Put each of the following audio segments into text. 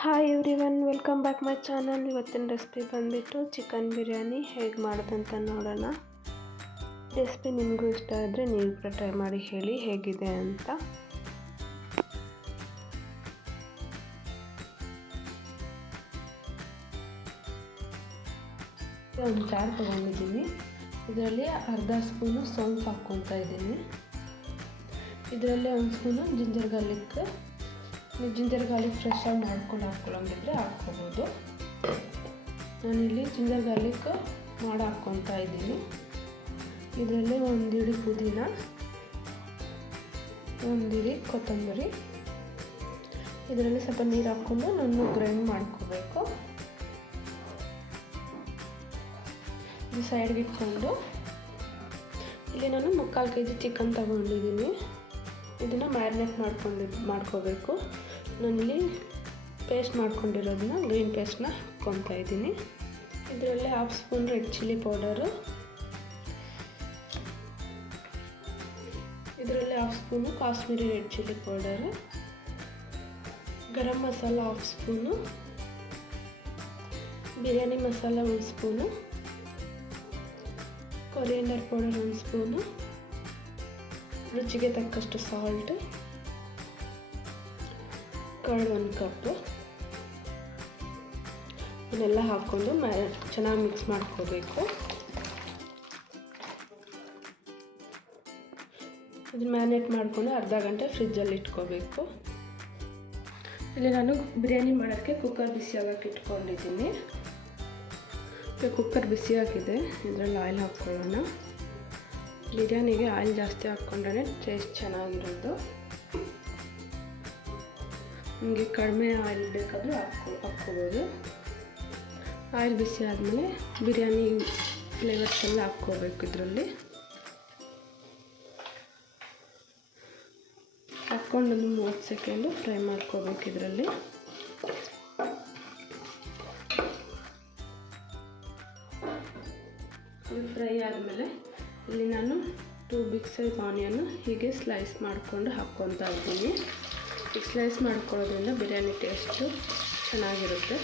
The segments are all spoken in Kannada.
Hi everyone, welcome back my channel. ಇವತ್ತಿನ ರೆಸಿಪಿ ಬಂದುಬಿಟ್ಟು ಚಿಕನ್ ಬಿರಿಯಾನಿ ಹೇಗೆ ಮಾಡೋದಂತ ನೋಡೋಣ. ರೆಸಿಪಿ ನಿಮಗೂ ಇಷ್ಟ ಆದರೆ ನೀವು ಕೂಡ ಟ್ರೈ ಮಾಡಿ ಹೇಳಿ ಹೇಗಿದೆ ಅಂತ. ಒಂದು ಜಾರ್ ತೊಗೊಂಡಿದ್ದೀನಿ. ಇದರಲ್ಲಿ ಅರ್ಧ ಸ್ಪೂನು ಸೋಂಪು ಹಾಕ್ಕೊತಾ ಇದ್ದೀನಿ. ಇದರಲ್ಲಿ ಒಂದು ಸ್ಪೂನು ಜಿಂಜರ್ ಗಾರ್ಲಿಕ್ ಫ್ರೆಶ್ ಆಗಿ ಮಾಡ್ಕೊಂಡು ಹಾಕ್ಕೊಳ್ಳೋಂಗಿದ್ರೆ ಹಾಕ್ಕೋಬೋದು. ನಾನಿಲ್ಲಿ ಜಿಂಜರ್ ಗಾರ್ಲಿಕ್ ಹಾಕ್ಕೊತಾ ಇದ್ದೀನಿ. ಇದರಲ್ಲಿ ಒಂದು ಹಿಡಿ ಪುದೀನ, ಒಂದು ಹಿಡಿ ಕೊತ್ತಂಬರಿ, ಇದರಲ್ಲಿ ಸ್ವಲ್ಪ ನೀರು ಹಾಕ್ಕೊಂಡು ನಾನು ಗ್ರೈಂಡ್ ಮಾಡ್ಕೋಬೇಕು. ಇದು ಸೈಡ್ಗೆ ಇಟ್ಕೊಂಡು ಇಲ್ಲಿ ನಾನು 3/4 kg ಚಿಕನ್ ತಗೊಂಡಿದ್ದೀನಿ. ಇದನ್ನು ಮ್ಯಾರಿನೇಟ್ ಮಾಡ್ಕೋಬೇಕು. ನಾನಿಲ್ಲಿ ಪೇಸ್ಟ್ ಮಾಡ್ಕೊಂಡಿರೋದನ್ನ ಗ್ರೀನ್ ಪೇಸ್ಟ್ನ ಹಾಕ್ಕೊತಾ ಇದ್ದೀನಿ. ಇದರಲ್ಲಿ 1/2 ಸ್ಪೂನ್ ರೆಡ್ ಚಿಲ್ಲಿ ಪೌಡರು, ಇದರಲ್ಲಿ 1/2 spoon Kashmiri red chilli powder, garam masala 1/2 spoon, biryani masala 1 spoon, coriander powder 1 spoon, ರುಚಿಗೆ ತಕ್ಕಷ್ಟು ಸಾಲ್ಟ್, ಕರ್ಡ್ 1 ಕಪ್ಪು, ಇದನ್ನೆಲ್ಲ ಹಾಕ್ಕೊಂಡು ಚೆನ್ನಾಗಿ ಮಿಕ್ಸ್ ಮಾಡ್ಕೋಬೇಕು. ಇದನ್ನ ಮ್ಯಾರಿನೇಟ್ ಮಾಡಿಕೊಂಡು ಅರ್ಧ ಗಂಟೆ ಫ್ರಿಜ್ಜಲ್ಲಿ ಇಟ್ಕೋಬೇಕು. ಇಲ್ಲಿ ನಾನು ಬಿರಿಯಾನಿ ಮಾಡೋಕ್ಕೆ ಕುಕ್ಕರ್ ಬಿಸಿಯಾಗಕ್ಕೆ ಇಟ್ಕೊಂಡಿದ್ದೀನಿ. ಕುಕ್ಕರ್ ಬಿಸಿಯಾಗಿದೆ. ಇದರಲ್ಲಿ ಆಯಿಲ್ ಹಾಕ್ಕೊಳ್ಳೋಣ. ಬಿರಿಯಾನಿಗೆ ಆಯಿಲ್ ಜಾಸ್ತಿ ಹಾಕ್ಕೊಂಡ್ರೆ ಟೇಸ್ಟ್ ಚೆನ್ನಾಗಿರೋದು. ನಿಮಗೆ ಕಡಿಮೆ ಆಯಿಲ್ ಬೇಕಾದರೂ ಹಾಕ್ಕೋಬೋದು. ಆಯಿಲ್ ಬಿಸಿ ಆದಮೇಲೆ ಬಿರಿಯಾನಿ ಫ್ಲೇವರ್ಸ್ ಎಲ್ಲ ಹಾಕ್ಕೋಬೇಕು. ಇದರಲ್ಲಿ ಹಾಕ್ಕೊಂಡು ಒಂದು 30 ಸೆಕೆಂಡು ಫ್ರೈ ಮಾಡ್ಕೋಬೇಕು. ಇದರಲ್ಲಿ ಇದು ಫ್ರೈ ಆದಮೇಲೆ ಇಲ್ಲಿ ನಾನು 2 ಬಿಗ್ ಸೈಜ್ ಆನಿಯನ್ನು ಹೀಗೆ ಸ್ಲೈಸ್ ಮಾಡಿಕೊಂಡು ಹಾಕ್ಕೊತಾ ಇದ್ದೀನಿ. ಈಗ ಸ್ಲೈಸ್ ಮಾಡ್ಕೊಳ್ಳೋದ್ರಿಂದ ಬಿರಿಯಾನಿ ಟೇಸ್ಟು ಚೆನ್ನಾಗಿರುತ್ತೆ.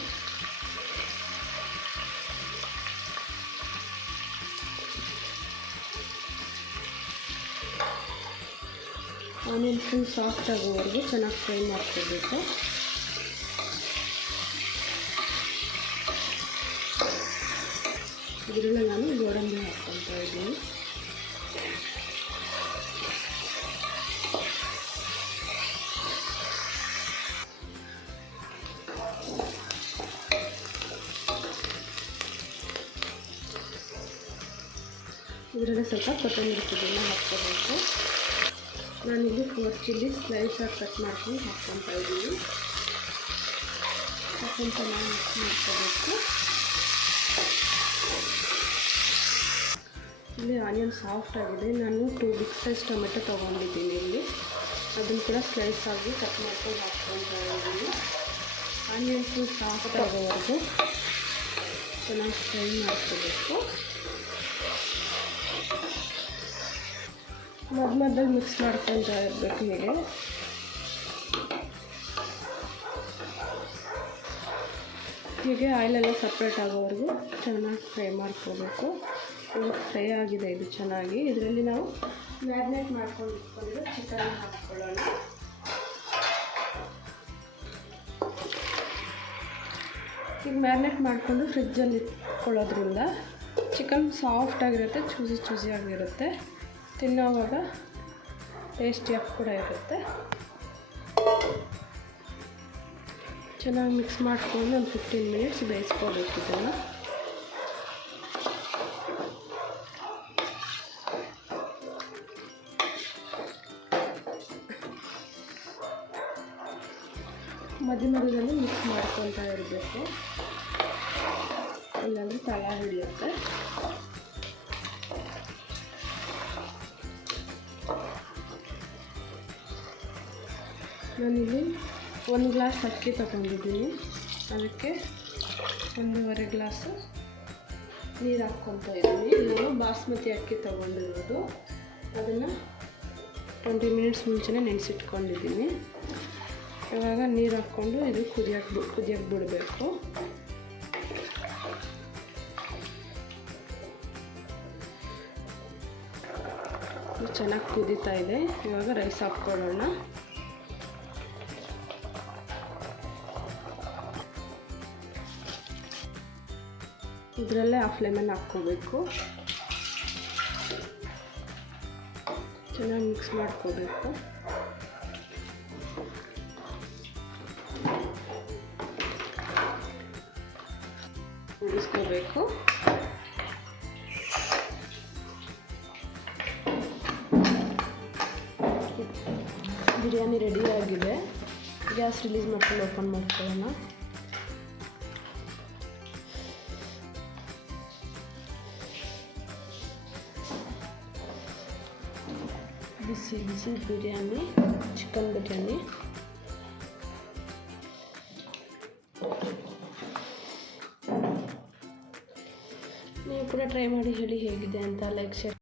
ಆನಿಯನ್ ಫುಲ್ ಸಾಫ್ಟ್ ಆಗೋವರೆಗೂ ಚೆನ್ನಾಗಿ ಫ್ರೈ ಮಾಡ್ಕೋಬೇಕು. ಇದರಲ್ಲಿ ನಾನು ಗೋಡಂಬಿ ಹಾಕ್ಕೊತಾ ಇದ್ದೀನಿ. ಇದರಲ್ಲಿ ಸ್ವಲ್ಪ ಕೊತ್ತಂಬರಿ ಪುದೀನ ಹಾಕ್ಕೋಬೇಕು. ನಾನಿಲ್ಲಿ 4 ಚಿಲ್ಲಿ ಸ್ಲೈಸ್ ಆಗಿ ಕಟ್ ಮಾಡ್ಕೊಂಡು ಹಾಕ್ಕೊತಾ ಇದ್ದೀನಿ. ಸ್ವಲ್ಪ ಚೆನ್ನಾಗಿ ಮಿಕ್ಸ್ ಮಾಡ್ಕೋಬೇಕು. ಇಲ್ಲಿ ಆನಿಯನ್ ಸಾಫ್ಟ್ ಆಗಿದೆ. ನಾನು 2 ಬಿಗ್ ಸೈಜ್ ಟೊಮೆಟೊ ತೊಗೊಂಡಿದ್ದೀನಿ. ಇಲ್ಲಿ ಅದನ್ನು ಕೂಡ ಸ್ಲೈಸ್ ಆಗಿ ಕಟ್ ಮಾಡ್ಕೊಂಡು ಹಾಕ್ಕೊತಾ ಇದ್ದೀನಿ. ಆನಿಯನ್ ಫುಲ್ ಸಾಫ್ಟ್ ಆಗೋವರೆಗೂ ಚೆನ್ನಾಗಿ ಫ್ರೈ ಮಾಡ್ಕೋಬೇಕು. ಮಧ್ಯದಲ್ಲಿ ಮಿಕ್ಸ್ ಮಾಡ್ಕೊತಾ ಇರಬೇಕು. ಹೀಗೆ ಆಯಿಲೆಲ್ಲ ಸಪ್ರೇಟ್ ಆಗೋವರೆಗೂ ಚೆನ್ನಾಗಿ ಫ್ರೈ ಮಾಡ್ಕೋಬೇಕು. ಇವಾಗ ಫ್ರೈ ಆಗಿದೆ ಇದು ಚೆನ್ನಾಗಿ. ಇದರಲ್ಲಿ ನಾವು ಮ್ಯಾರಿನೇಟ್ ಮಾಡ್ಕೊಂಡು ಇಟ್ಕೊಂಡಿರೋ ಚಿಕನ್ ಹಾಕ್ಕೊಳ್ಳೋಣ. ಈಗ ಮ್ಯಾರಿನೇಟ್ ಮಾಡಿಕೊಂಡು ಫ್ರಿಜ್ಜಲ್ಲಿ ಇಟ್ಕೊಳ್ಳೋದ್ರಿಂದ ಚಿಕನ್ ಸಾಫ್ಟಾಗಿರುತ್ತೆ, ಚೂಸಿಯಾಗಿರುತ್ತೆ. ತಿನ್ನೋವಾಗ ಟೇಸ್ಟಿಯಾಗಿ ಕೂಡ ಇರುತ್ತೆ. ಚೆನ್ನಾಗಿ ಮಿಕ್ಸ್ ಮಾಡಿಕೊಂಡು ಒಂದು 15 ಮಿನಿಟ್ಸ್ ಬೇಯಿಸ್ಕೋಬೇಕು. ಇದನ್ನು ಮಧ್ಯದಲ್ಲಿ ಮಿಕ್ಸ್ ಮಾಡ್ಕೊತಾ ಇರಬೇಕು, ಇಲ್ಲಾಂದರೆ ತಳ ಹಿಡಿಯುತ್ತೆ. ನಾನಿಲ್ಲಿ 1 ಗ್ಲಾಸ್ ಅಕ್ಕಿ ತಗೊಂಡಿದ್ದೀನಿ. ಅದಕ್ಕೆ 1.5 ಗ್ಲಾಸು ನೀರು ಹಾಕ್ಕೊತಾ ಇದ್ದೀನಿ. ನಾನು ಬಾಸ್ಮತಿ ಅಕ್ಕಿ ತೊಗೊಂಡಿರೋದು. ಅದನ್ನು 20 ಮಿನಿಟ್ಸ್ ಮುಂಚೆನೇ ನೆನೆಸಿಟ್ಕೊಂಡಿದ್ದೀನಿ. ಇವಾಗ ನೀರು ಹಾಕ್ಕೊಂಡು ಇದು ಕುದಿಯಕ್ಕೆ ಬಿಡಬೇಕು. ಚೆನ್ನಾಗಿ ಕುದೀತಾ ಇದೆ. ಇವಾಗ ರೈಸ್ ಹಾಕ್ಕೊಳ್ಳೋಣ. ಇದರಲ್ಲೇ ಹಾಫ್ ಲೆಮನ್ ಹಾಕ್ಕೋಬೇಕು. ಚೆನ್ನಾಗಿ ಮಿಕ್ಸ್ ಮಾಡ್ಕೋಬೇಕು. ಕೂಡಿಸ್ಕೋಬೇಕು. ಬಿರಿಯಾನಿ ರೆಡಿಯಾಗಿದೆ. ಗ್ಯಾಸ್ ರಿಲೀಸ್ ಮಾಡ್ಕೊಂಡು ಓಪನ್ ಮಾಡ್ಕೊಳ್ಳೋಣ. ಬಿಸಿ ಬಿಸಿ ಬಿರಿಯಾನಿ, ಚಿಕನ್ ಬಿರಿಯಾನಿ. ನೀವು ಕೂಡ ಟ್ರೈ ಮಾಡಿ ಹೇಳಿ ಹೇಗಿದೆ ಅಂತ. Like, share